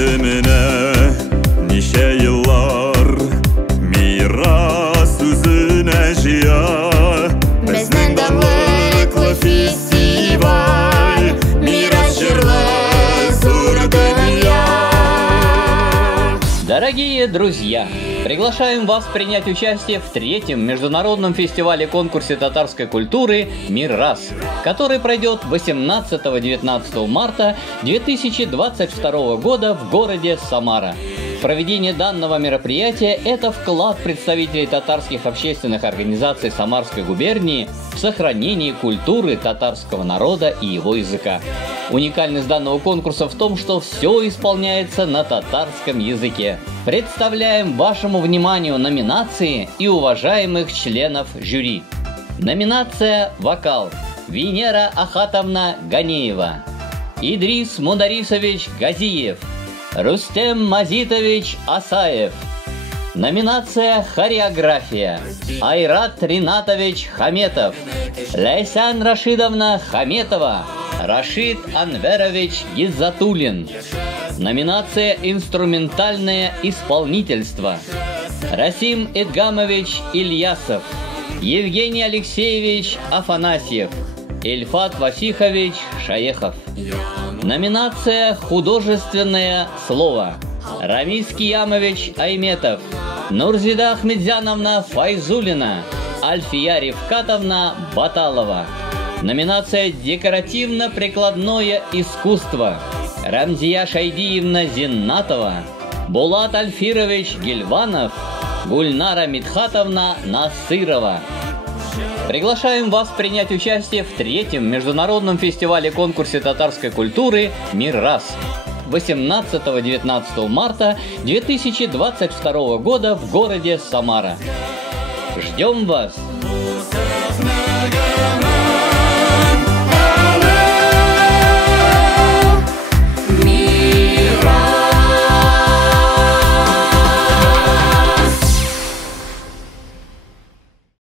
Деміне неше yıllar Мирас өзіне жия Біздің даңғылықлы фестиваль Мирас жырлы зор дөнья. Дорогие друзья, приглашаем вас принять участие в третьем международном фестивале-конкурсе татарской культуры «Мир-Раз», который пройдет 18-19 марта 2022 года в городе Самара. Проведение данного мероприятия – это вклад представителей татарских общественных организаций Самарской губернии в сохранении культуры татарского народа и его языка. Уникальность данного конкурса в том, что все исполняется на татарском языке. Представляем вашему вниманию номинации и уважаемых членов жюри. Номинация «Вокал» Венера Ахатовна Ганеева, Идрис Мударисович Газиев, Рустем Мазитович Асаев. Номинация «Хореография» Айрат Ринатович Хаметов, Лейсан Рашидовна Хаметова, Рашид Анверович Гиззатуллин. Номинация «Инструментальное исполнительство» Расим Эдгамович Ильясов, Евгений Алексеевич Афанасьев, Ильфат Васихович Шаехов. Номинация «Художественное слово» Рамис Киямович Айметов, Нурзида Ахмедзяновна Файзулина, Альфия Рифкатовна Баталова. Номинация «Декоративно-прикладное искусство» Рамзия Шайдиевна Зиннатова, Булат Альфирович Гильванов, Гульнара Митхатовна Насырова. Приглашаем вас принять участие в третьем международном фестивале-конкурсе татарской культуры «Мир-Раз» 18-19 марта 2022 года в городе Самара. Ждем вас!